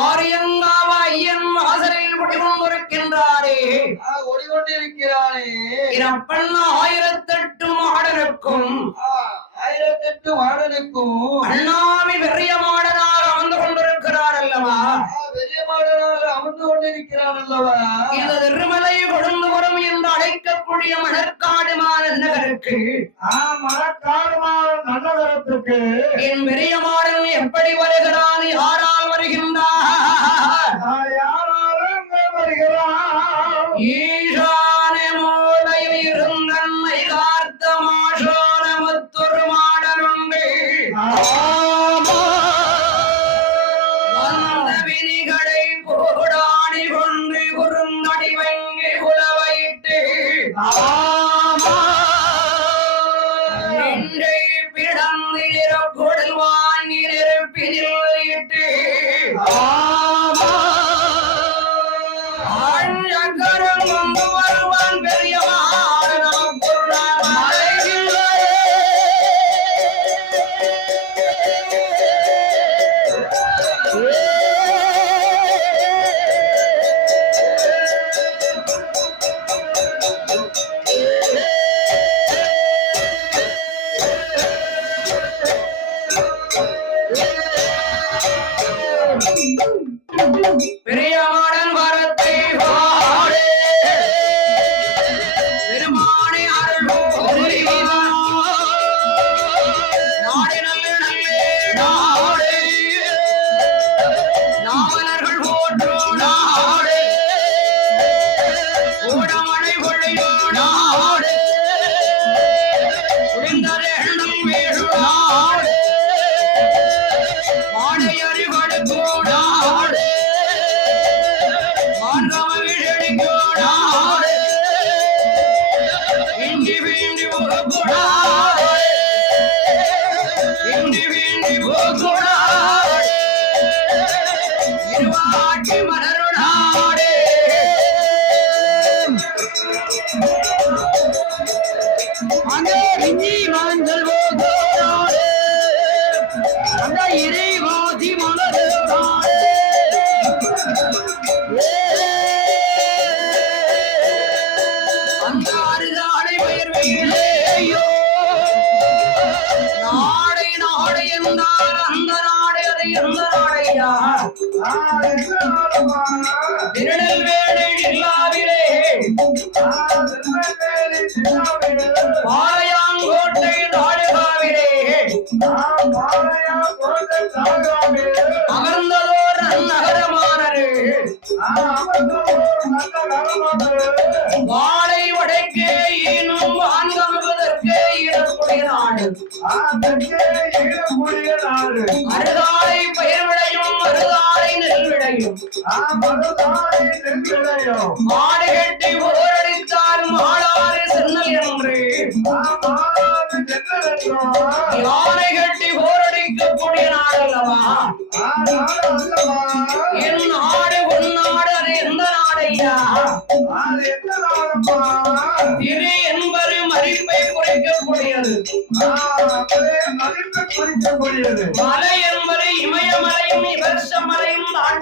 ஆரியங்காவ ஐயன் வாசலில் குடிகொண்டிருக்கின்றாரே ஆ, ஓடிக்கொண்டிருக்கிறானே அப்பன் ஆயிரத்தெட்டு பெரியமாடன் வரத்தை மாடு கட்டி ஓரடித்தால் மாடாறு சென்னல் என்று. யானை கட்டி போரடிக்கக்கூடிய நாடல்லவா என் நாடு அது எந்த நாடையா திரு என்பது மதிப்பை குறைக்கக்கூடியது. குறிக்கக்கூடியது. மலை என்பது இமயமலையும் இவர்ஷமலையும்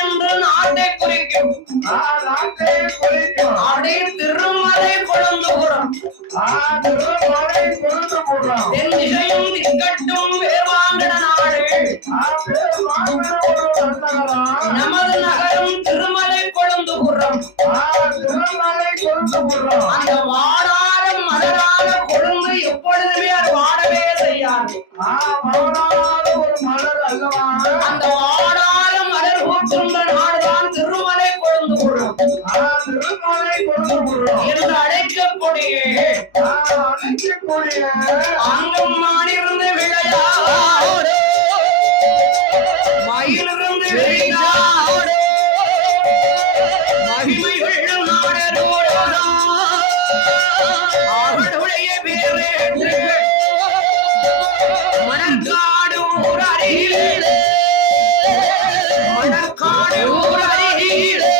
என்று நாட்டை குறிக்கும். அடி திருமலை திசையும் நாடு. நமது நகரம் திருமலை கொழுந்து புறம் அந்த வாடாத மலரான கொழுந்து எப்பொழுதுமே அது வாடவே செய்யாது. அந்த வாடாத மலர் பூக்கின்ற நாடுதான் திருமலை கொழுந்து புறம் என்று அழைக்கக்கூடிய அங்கும் மாடிருந்து விளையாடு. மயிலிருந்து விளையாடு. மகிமைகள் நாடரோடா அவளுடைய பேரேற்று. மணற்காடு ஊர் அருகிலே மணக்காடு ஊர் அருகிலே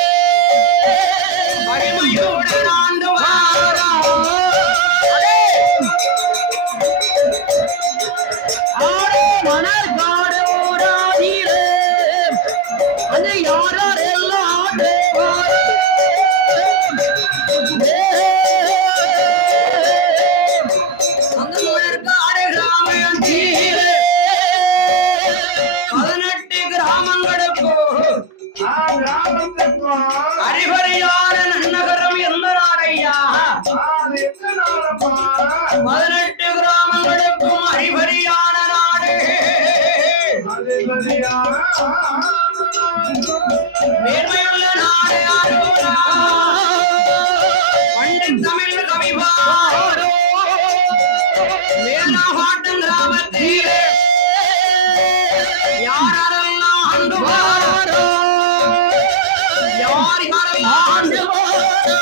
ஆண்டு வாரோ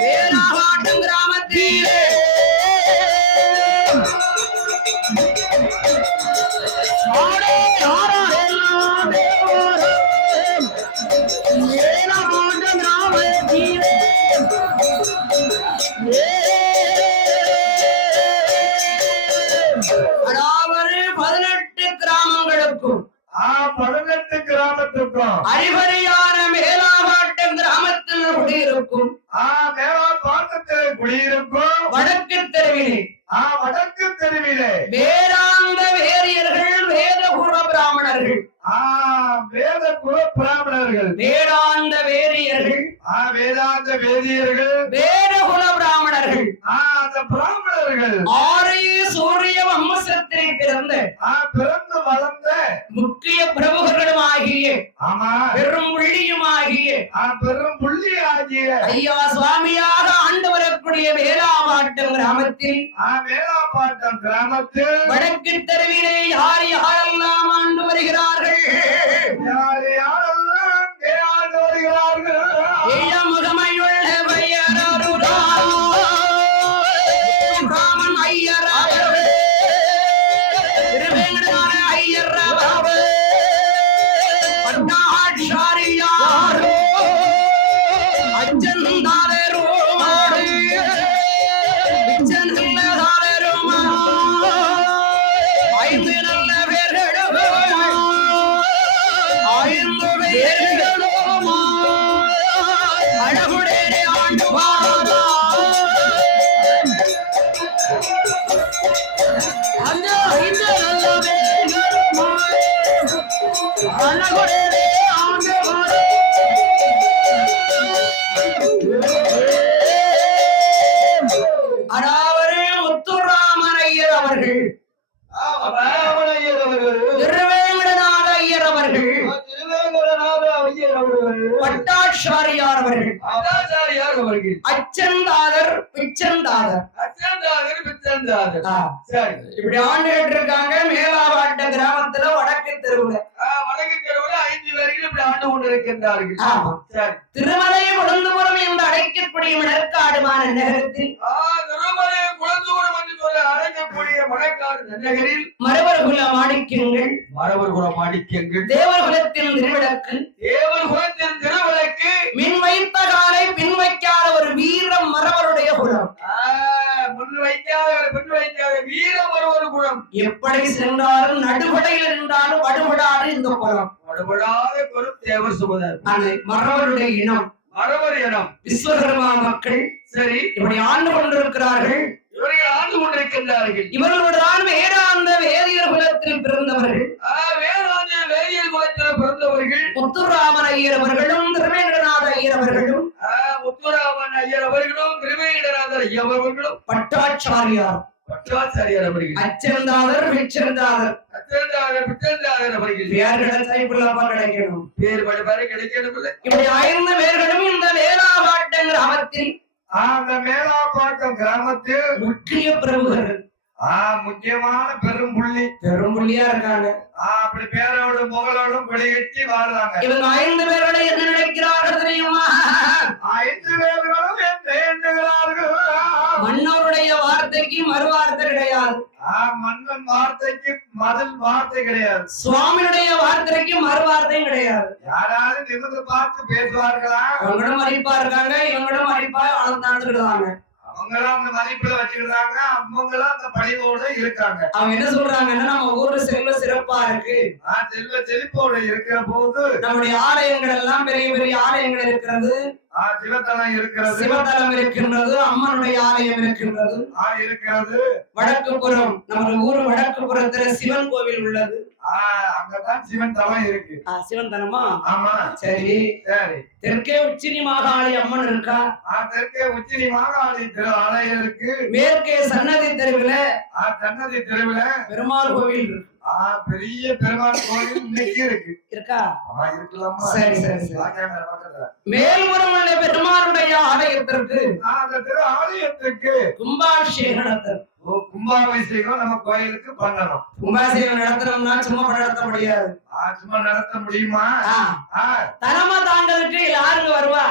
மேலாகாட்டம் கிராமத்திலே. வேரியர்கள் ஆ வேதாந்த வேதியர்கள் வேதகுல பிராமணர்கள் ஆ அந்த பிராமணர்கள். ஆரிய சூரிய வம்சத்தில் பிறந்த பிறந்து வளர்ந்த முக்கிய பிரமுகர்களும் ஆகிய ஆமா. பெரும் புள்ளியுமாகிய ஆ பெரும் புள்ளி ஆகிய ஐயா சுவாமியாக ஆண்டு வரக்கூடிய வேளாவாட்டம் கிராமத்தில் ஆ வேளாப்பாட்டம் கிராமத்தில் வடக்கு தெருவிலே யார் யாரெல்லாம் ஆண்டு வருகிறார்கள். யார் அவர்கள் அவர்கள் அச்சந்தாதர் பிச்சந்தாதர். அச்சந்தாதர் பிச்சந்தாதர். சரி. இப்படி ஆண்டுகிட்டு இருக்காங்க. மேலாவாட்ட கிராமத்துல வடக்கு தெருவுல. வடக்கு தெருவுல ஐந்து பேர்கள் இப்படி ஆண்டு கொண்டிருக்கின்றார்கள். திருமலை குழந்துபுரம் என்று அழைக்கக்கூடிய மணற்காடுமான நகரத்தில் திருமலை குளந்தூரம் என்று சொல்ல அழைக்கக்கூடிய மணக்காடு நன்னகரில் மரபர்குல மாணிக்கங்கள். மரபர்குல மாணிக்கங்கள். தேவர்குலத்தின் திருவிளக்கு. தேவர் குலத்தின் திருவிளக்கு. மின் வைத்த காலை பின் வைக்காத ஒரு வீரம் ஒரு குணம். எப்படி சென்றாலும் நடுபடையில் இருந்தாலும் வடுபடாது இந்த குலம் படுபடாத குலம் தேவர் சுமதர் அது மரபருடைய இனம். மரபர் இனம். விஸ்வகர்மா மக்கள் சரி. இப்படி ஆண்டு கொண்டிருக்கிறார்கள். இவர்கள் ஆண்டு கொண்டிருக்கின்றார்கள். இவர்களுடன் வேதாந்த வேதியர் குலத்தில் பிறந்தவர்கள். வேதாந்த வேதியியல் குலத்தில் பிறந்தவர்கள். முத்துராமன் ஐயர் அவர்களும் திருவேங்கடநாத ஐயர் அவர்களும் முத்துராமன் ஐயர் அவர்களும் திருவேங்கடநாதர் ஐயா அவர்களும். பட்டாச்சாரியார். பட்டாச்சாரியார் அவர்கள். அச்சந்தாதர் விச்சந்தாதர் அச்சந்தாதர் பிச்சந்தாதர் அவர்கள். பேர்களை தைப்புள்ளப்பா கிடைக்கணும். பேர் படிப்பாரு கிடைக்கணும்ல இப்படி ஐந்து பேர்களும் இந்த வேளாவாட்ட கிராமத்தில் அந்த மேலாப்பாக்கம் கிராமத்தில் முக்கிய பிரபுகர்கள் ஆ முக்கியமான பெரும் புள்ளி. பெரும் புள்ளியா இருக்காங்க. ஆ, அப்படி பேரோடும் புகழோடும் கொடிகட்டி வாழ்றாங்க. இவங்க ஐந்து பேர்களை என்ன நினைக்கிறார்கள் தெரியுமா? ஐந்து பேர்களும் என்ன எண்ணுகிறார்கள்? மன்னருடைய வார்த்தைக்கு மறுவார்த்தை கிடையாது. ஆ, மன்னன் வார்த்தைக்கு மதில் வார்த்தை கிடையாது. சுவாமியுடைய வார்த்தைக்கு மறுவார்த்தையும் கிடையாது. யாராவது நிமிர்ந்து பார்த்து பேசுவார்களா? அவங்களும் மதிப்பா இருக்காங்க இவங்களும் மதிப்பா வளர்ந்தாண்டுருக்காங்க அவங்களும் அந்த மதிப்புல வச்சுக்கிறாங்க அவங்களும் அந்த பணிவோட இருக்காங்க. அவங்க என்ன சொல்றாங்கன்னா நம்ம ஊர்ல செல்வ சிறப்பா இருக்கு. செல்வ செழிப்போட இருக்கிற போது நம்முடைய ஆலயங்கள் எல்லாம் பெரிய பெரிய ஆலயங்கள் இருக்கிறது. சிவத்தலம் இருக்கிறது. சிவத்தலம் இருக்கின்றது அம்மனுடைய ஆலயம் இருக்கின்றது. இருக்கிறது. வடக்கு புறம் நமது ஊர் வடக்கு புறத்துல சிவன் கோவில் உள்ளது. அங்கதான் சிவன் தலம் இருக்கு. சிவன் தலமா ஆமா. சரி. சரி. தெற்கே உச்சினி மாகாளி அம்மன் இருக்கா? தெற்கே உச்சினி மாகாளி திரு ஆலயம் இருக்கு. மேற்கே சன்னதி தெருவுல சன்னதி தெருவுல பெருமாள் கோவில் இருக்கு. பெரிய பெருமாள் இன்னைக்கு இருக்கு. இருக்கா? இருக்கலாமா? சரி, சரி, உள்ள பெருமானுடைய ஆலயத்திற்கு அந்த திரு நடத்தணும் ஓ, கும்பாபிஷேகம் நம்ம கோயிலுக்கு பண்ணணும். கும்பாபிஷேகம் நடத்தணும்னா சும்மா நடத்த முடியாது. சும்மா நடத்த முடியுமா? தலைமை தாங்களுக்கு யாருங்க வருவா?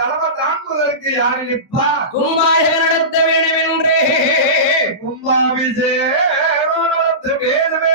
தலைமை தாங்குவதற்கு யாரு நிப்பா கும்பாபிஷேகம் நடத்த வேண்டும் என்று கும்பாபிஷேகம் நடத்த வேணுமே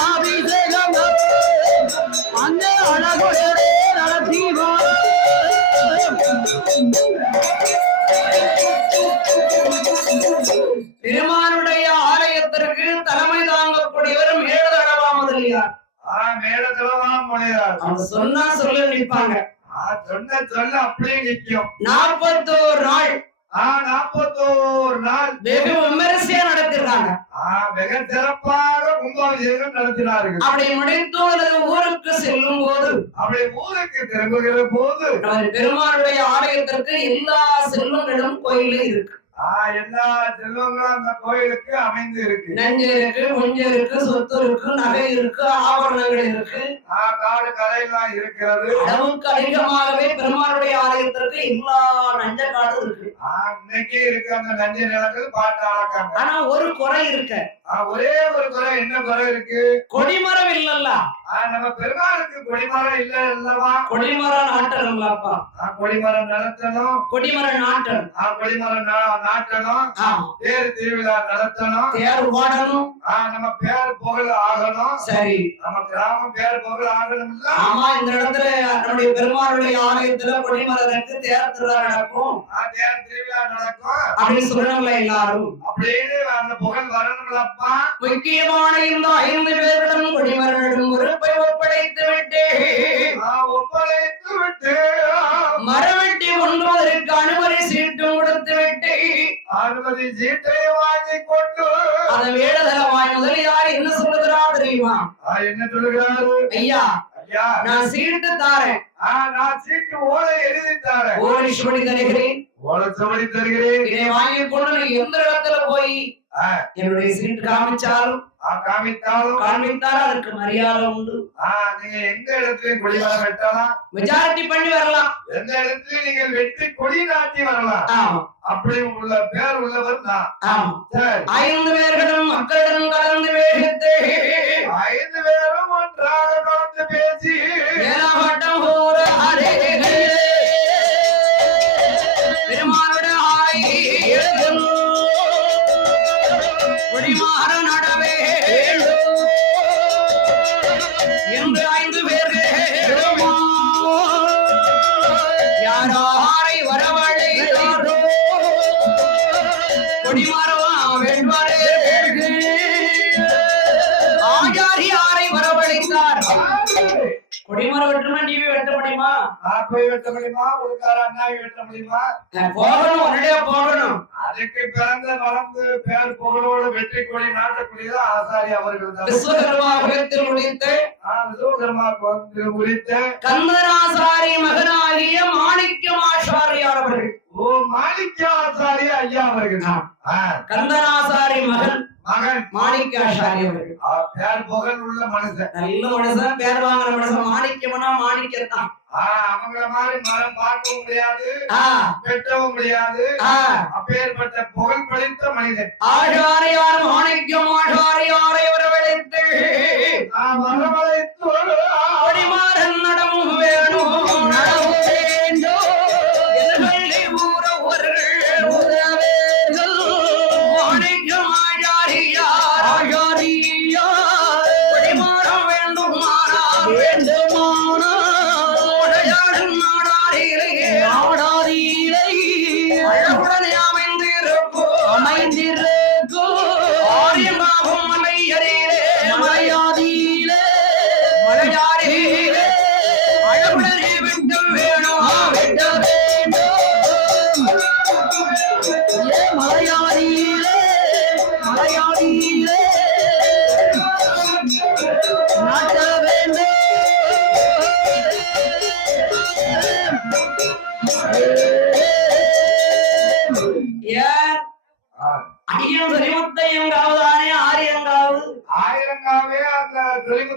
சொல்ல அப்படியே நாற்பத்தோரு நாள். ஆ, நாற்பத்தோரு நாள். வெகு விமரிசையா நடத்திருக்காங்க. ஆ, வெக சிறப்பாக கும்பாபிஷேகம் நடத்தினார்கள். அப்படி முடித்து அல்லது ஊருக்கு செல்லும் போது அப்படி ஊருக்கு திரும்புகிற போது நமது பெருமானுடைய ஆலயத்திற்கு எல்லா செல்வங்களும் கோயிலே இருக்கு. எல்லா செல்வங்களும் அந்த கோயிலுக்கு அமைந்து இருக்கு நஞ்சு இருக்கு புஞ்சு இருக்கு சொத்து இருக்கு நகை இருக்கு ஆபரணங்கள் இருக்கு. ஆ, காடு கரையெல்லாம் இருக்கிறது. அளவுக்கு அதிகமாகவே பெருமானுடைய ஆலயத்திற்கு எல்லா நஞ்ச காடு இருக்கு. இன்னைக்கு இருக்கு அந்த நஞ்ச நிலங்கள் பாட்டு அளக்காங்க ஆனா ஒரு குறை இருக்கு. ஒரே ஒரு குறை என்ன குறை இருக்கு? கொடிமரம் இல்லல்ல. நம்ம பெருமாளுக்கு கொடிமரம் இல்ல இல்லவா? கொடிமரம் நாட்டணும்லப்பா. கொடிமரம் நடத்தணும். கொடிமரம் நாட்டணும். கொடிமரம் நாட்டணும். தேர் திருவிழா நடத்தணும். தேர் ஓடணும் நம்ம பேர் புகழ் ஆகணும். சரி. நம்ம கிராமம் பேர் புகழ் ஆகணும் ஆமா இந்த இடத்துல நம்முடைய பெருமாளுடைய ஆலயத்துல கொடிமரம் இருக்கு தேர் திருவிழா நடக்கும். ஆ, தேர் திருவிழா நடக்கும். அப்படின்னு சொல்லணும்ல எல்லாரும். அப்படின்னு அந்த புகழ் வரணும்லப்பா. முக்கியமான இந்த ஐந்து பேரிடம் கொடிமரனிடம் பொறுப்பை ஒப்படைத்து விட்டேன். ஆ, ஒப்படைத்து விட்டு மரவெட்டி கொண்டுவதற்கு அனுமதி சீட்டு கொடுத்து விட்டு அனுமதி சீட்டை அந்த வேடதலவாய் முதலியார் என்ன சொல்லுகிறா தெரியுமா? என்ன சொல்லுகிறாரு? ஐயா நான் சீட்டு தாரேன். நான் சீட்டு ஓலை எழுதி தரேன். ஒரு நிமிஷம் தருகிறேன். ஓலை சுவடி தருகிறேன். இதை வாங்கி கொண்டு எந்த இடத்துல போய் என்னுடைய சீட்டு காமிச்சாலும் காமித்தாலும். காண்பித்தாலும் அதற்கு மரியாதை உண்டு. நீங்க எந்த இடத்துலயும் கொடிமரம் வெட்டலாம். மெஜாரிட்டி பண்ணி வரலாம். எந்த இடத்துலயும் நீங்கள் வெட்டி கொடி நாட்டி வரலாம். ஆமா. அப்படி உள்ள பேர் உள்ளவர் சரி. ஐந்து பேர்களும் மக்களிடம் கலந்து வேகத்தே வெட்ட முடியுமா? உடுக்கார அண்ணாவை வெட்ட முடியுமா? போகணும் உடனே போகணும். அதுக்கு பிறந்த வளர்ந்து பேர் புகழோடு வெற்றி கொடி நாட்டக்கூடியது ஆசாரி அவர்கள் தான். விஸ்வகர்மாபுரத்தில் உழைத்த விஸ்வகர்மாவுக்கு வந்து உரித்த கந்தராசாரி மகனாகிய மாணிக்கம் ஆசாரியார் அவர்கள். ஓ மாணிக்க ஆசாரி ஐயா அவர்கள். கந்தராசாரி மகன். மகன் மாணிக்காச்சாரி அவர்கள். ஆ, பேர் புகழ் உள்ள மனுஷன். நல்ல மனுஷன் பேர் வாங்கின மனுஷன் மாணிக்கம்னா மாணிக்கத்தான் அவங்கள மாதிரி மரம் பார்க்கவும் முடியாது வெட்டவும் முடியாது. அப்பேற்பட்ட புகழ் படைத்த மனிதன். ஆழ்வாரையார் மாணிக்கம் ஆழ்வாரையாரை வரவழைத்து. வரவழைத்து. நடமும் வேணும் நடவு வேண்டும்.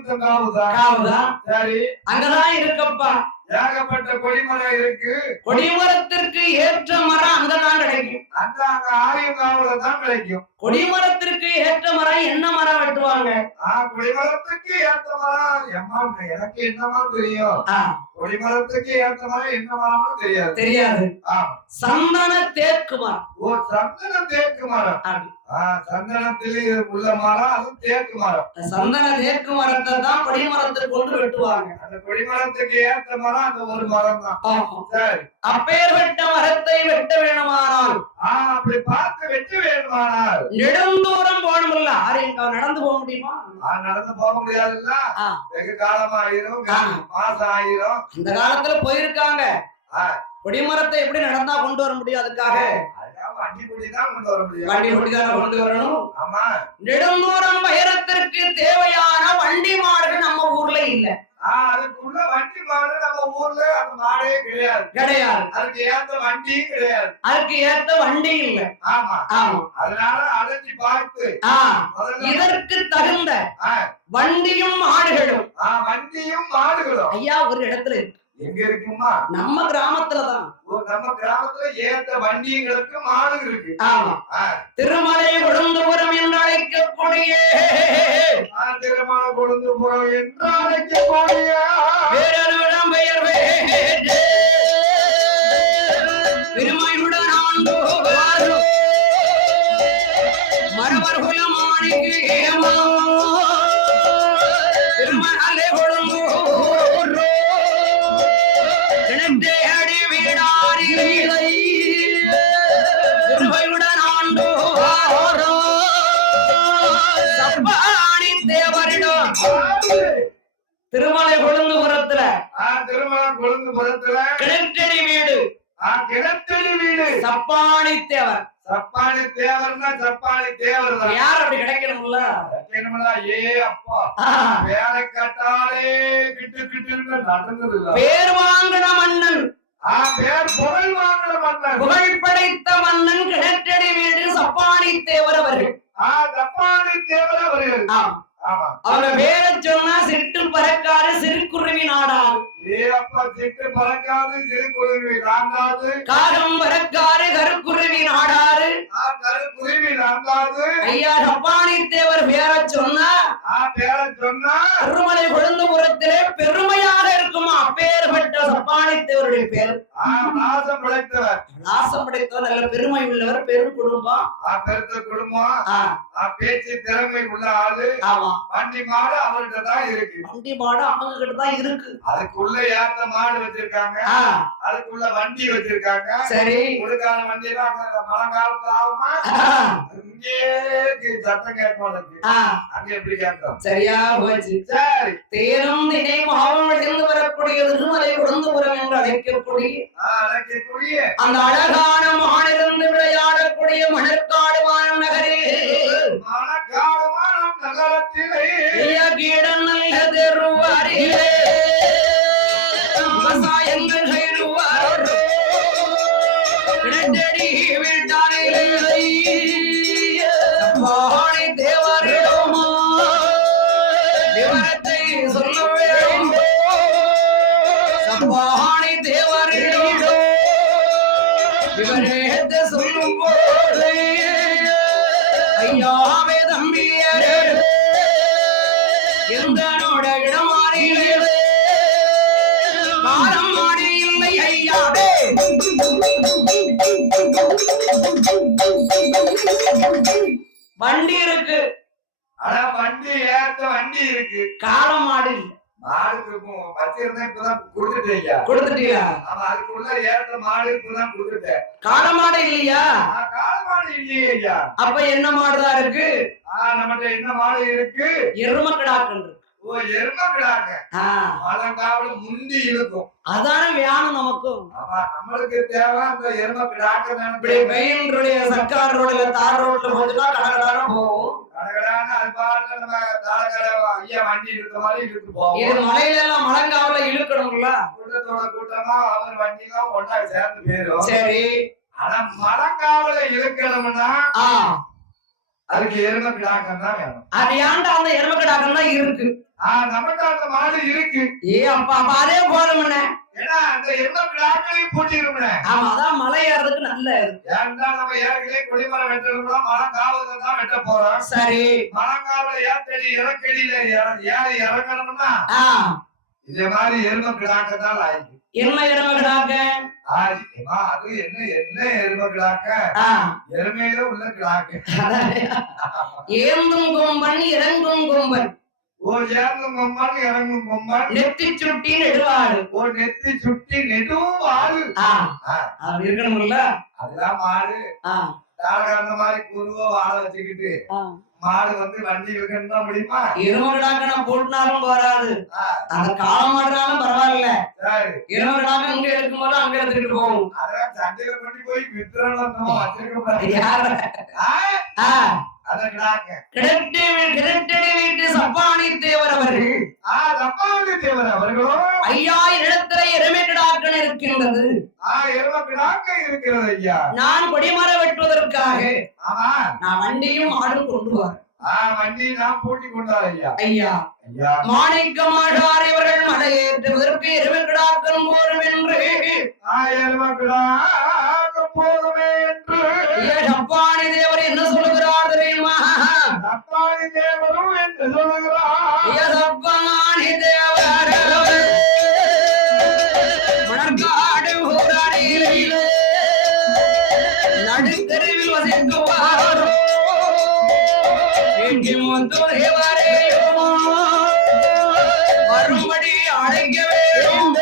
துறைமுத்தங்காவுதான் காவுதான் சரி. அங்கதான் இருக்கப்பா ஏகப்பட்ட கொடிமரம் இருக்கு. கொடிமரத்திற்கு ஏற்ற மரம் அங்கதான் கிடைக்கும். அந்த அங்க ஆரியங்காவுல தான் கிடைக்கும். கொடிமரத்திற்கு ஏற்ற மரம் என்ன மரம் வெட்டுவாங்க? கொடிமரத்துக்கு ஏத்த மரம். எம்மா எனக்கு என்னமா தெரியும்? கொடிமரத்துக்கு ஏத்த மரம் என்ன மரம்னு தெரியாது. தெரியாது. சந்தன தேக்கு மரம். ஓ சந்தன தேக்கு மரம். சந்தனத்தில் உள்ள மரம் அது தேக்கு மரம். சந்தன தேக்கு மரத்தை தான் கொடிமரத்துக்கு கொண்டு வெட்டுவாங்க. அந்த கொடிமரத்துக்கு ஏத்த மரம் அந்த ஒரு மரம் தான். சரி. அப்பேற்பட்ட மரத்தை வெட்ட வேணுமானால் அப்படி பார்த்து வெற்றி வேணுமானால் நெடுந்தூரம் போகணும்ல ஆரியங்காவு நடந்து போக முடியுமா? நடந்து போக முடியாதுல்ல. வெகு காலம் ஆயிரும். மாசம் ஆயிரும் அந்த காலத்துல போயிருக்காங்க. கொடிமரத்தை எப்படி நடந்தா கொண்டு வர முடியும் அதுக்காக? வண்டி குடி தான் கொண்டு வரணும்? ஆமா. நெடுந்தூரம் பயணத்திற்கு தேவையான வண்டி மாடுகள் நம்ம ஊர்ல இல்ல. அதுக்குள்ள வண்டி மாடு நம்ம ஊர்ல அந்த மாடே கிடையாது. கிடையாது. அதுக்கு ஏத்த வண்டியும் கிடையாது. அதுக்கு ஏத்த வண்டி இல்ல. ஆமா. ஆமா. அதனால அழைச்சி பார்த்து. இதற்கு தகுந்த வண்டியும் மாடுகளும். வண்டியும் மாடுகளும். ஐயா ஒரு இடத்துல இருக்கு. எங்க இருக்குமா நம்ம கிராமத்துலதான் நம்ம கிராமத்துல ஏத்த வண்டிங்களுக்கு மாடு இருக்கு ஆமா திருமலை கொழுந்துபுரம் என்று அழைக்கக்கூடிய ஆ, திருமண கொழுந்து புறம் என்று அழைக்கக்கூடிய பேரருடம் பெயர். பெருமையுடன் ஆண்டு. மரவர். திருமலை சப்பானி தேவர் யார் அப்படி கிடைக்கணும்ல? என்னமடா, ஏ அப்பா. வேலை கட்டாலே கிட்டு கிட்டு நடந்தது பேர் வாங்கின மன்னன். பேர் புகழ் வாங்கின மன்னன். புகழ் படைத்த மன்னன் கிணற்றடி வீடு சப்பாணி தேவர் அவர்கள். ஆ, சப்பானி தேவர் அவர்கள். அவங்க பேரை சொன்னா சிட்டு பறக்காரு சிறுகுருவி நாடாது. காகம் பறக்காரு கருக்குருவி நாடாரு ஆ, கருக்குருவி நாங்காது ஐயா சப்பானி தேவர் பேரை சொன்னா ஆ, பேரை சொன்னா. திருமலை கொழுந்துபுரத்திலே பெருமையாக இருக்குமா? அப்பேற்பட்ட சப்பானி தேவருடைய பேர். நாசம் படைத்தவர். நாசம் படைத்தவர் நல்ல பெருமை உள்ளவர் பெரும் குடும்பம். ஆ, பெருத்த குடும்பம். பேச்சு திறமை உள்ள ஆளு. ஆமா. வண்டி மாடு அவர்கிட்ட தான் இருக்கு. வண்டி மாடு அவங்க கிட்ட தான் இருக்கு. அதுக்குள்ள ஏத்த மாடு வச்சிருக்காங்க. அதுக்குள்ள வண்டி வச்சிருக்காங்க. சரி. குளிர்கால வண்டி எல்லாம் அங்க மழைக்காலத்துல ஆகுமா? இங்கே அங்க எப்படி கேட்கும்? சரியா போச்சு. சரி. தேரும் தினை மாவும் இருந்து வரக்கூடிய திருமலை என்று அழைக்கக்கூடிய அழைக்கக்கூடிய. அந்த அழகான மானிலிருந்து விளையாடக்கூடிய மணற்காடு வானம் நகரில் மணக்காடுமான நகரத்திலே. கீடன் நல்ல தெருவாரிலே விவசாயங்கள் செய்துவார் இடத்தடி வீட்டாரிலே பாடி தேவரிடமா? விவரத்தை சொல்ல வேண்டும் சப்பாணி தேவரிடம்? விவரத்தை சொல்லும் போது ஐயாவே தம்பியரே எந்த வண்டி இருக்கு. ஆனா வண்டி ஏத்த வண்டி இருக்கு. காலம் மாடு இல்ல மாடுக்கு இருக்கும் வச்சிருந்தேன் இப்பதான் கொடுத்துட்டீங்க. கொடுத்துட்டீங்களா? ஆமா அதுக்குள்ள ஏத்த மாடு இப்பதான் கொடுத்துட்டேன். காளை மாடு இல்லையா? காளை மாடு இல்லையே அப்ப என்ன மாடுதான் இருக்கு? நம்மகிட்ட என்ன மாடு இருக்கு? எரும கிடாக்குன்னு இருக்கு. அதானே வேணும் நமக்கும். நம்மளுக்கு தேவை அந்த எரும இப்படி மெயினுடைய சர்க்கார் ரோடுல தார் ரோட்ல போச்சுன்னா கடகடான போகும். கடகடான அது நம்ம தாளக்கடை ஐயா வண்டி இருக்க மாதிரி இழுத்து இது போவோம் மலையில எல்லாம் மழங்காவில இழுக்கணும்ல? கூட்டத்தோட கூட்டமா அவர் வண்டிலாம் ஒண்ணா சேர்ந்து போயிரும். சரி. ஆனா மழங்காவல இழுக்கணும்னா அதுக்கு எரும கிடாக்கம் தான் வேணும். அது ஏன்டா அந்த எரும கிடாக்கெல்லாம் இருக்கு. நமக்கு அந்த மாடு இருக்கு. ஏ அப்பா அப்ப அதே போதும்ண்ணே. ஏன்னா அந்த எரும கிடாக்களையும் பூட்டிருமே ஆமா அதான் மலை ஏறதுக்கு நல்ல. ஏன்டா நம்ம ஏற்கனவே கொடிமரம் வெட்டணும்னா மழங்காவல தான் வெட்ட போறோம். சரி. மழங்காவல ஏத்தடி இறக்கடியில ஏறி இறங்கணும்னா? இதே மாதிரி எரும கிடாக்க தான் லாய்க்கு. என்ன எரும கிடாக்க அது என்ன என்ன எரும கிடாக்க எருமையில உள்ள கிடாக்கு. ஏந்தும் கொம்பன் இறங்கும் கொம்பன். ஓ ஏறும் கொம்பான் இறங்கும் கொம்பான் நெத்தி சுட்டி நெடுவாடு. ஓ நெத்தி சுட்டி நெடும் மாடு ஆ. ஆ, அது இருக்கணும்ல அதெல்லாம் மாடு. தாழகாந்த மாதிரி குருவ வாழ வச்சுக்கிட்டு. மாடு வந்து வண்டி தான் முடியுமா? எரும கிடாக்க நான் போட்டுனாலும் வராது. ஆ, அந்த காலம் மாடுனாலும் பரவாயில்ல. சரி. எரும கிடாக்க அங்க எடுக்கும் போது அங்க எடுத்துக்கிட்டு போகும் அதெல்லாம் சந்தையில கொண்டு போய் வித்துறோம். யார? வீட்டு சப்பானி தேவர் அவர்கள். தேவர் அவர்களும் ஐயாயிரம் இடத்துல எருமை கிடாக்கள் இருக்கின்றது இருக்கிறது ஐயா. நான் கொடிமரம் வெட்டுவதற்காக ஆமா. நான் வண்டியும் மாடும் கொண்டு வரேன் வண்டி நான் பூட்டி கொண்டார் ஐயா. ஐயா ஐயா. மாணிக்க மாட்டார் இவர்கள் மலையேற்றுவதற்கு எருமை கிடாக்கள் போரும் என்று. ஆ எரும கிடாக்க போதுமே என்று. ஐயா, சப்பானி தேவர் என்ன சொல்லுகிறார்? தெரியுமா தப்பாளி தேவரும் என்று சொல்லுகிறார் ஐயா, சப்பானி மணற்காடு ஊராடியிலே நடுத்தெருவில் அழைக்க வேண்டும்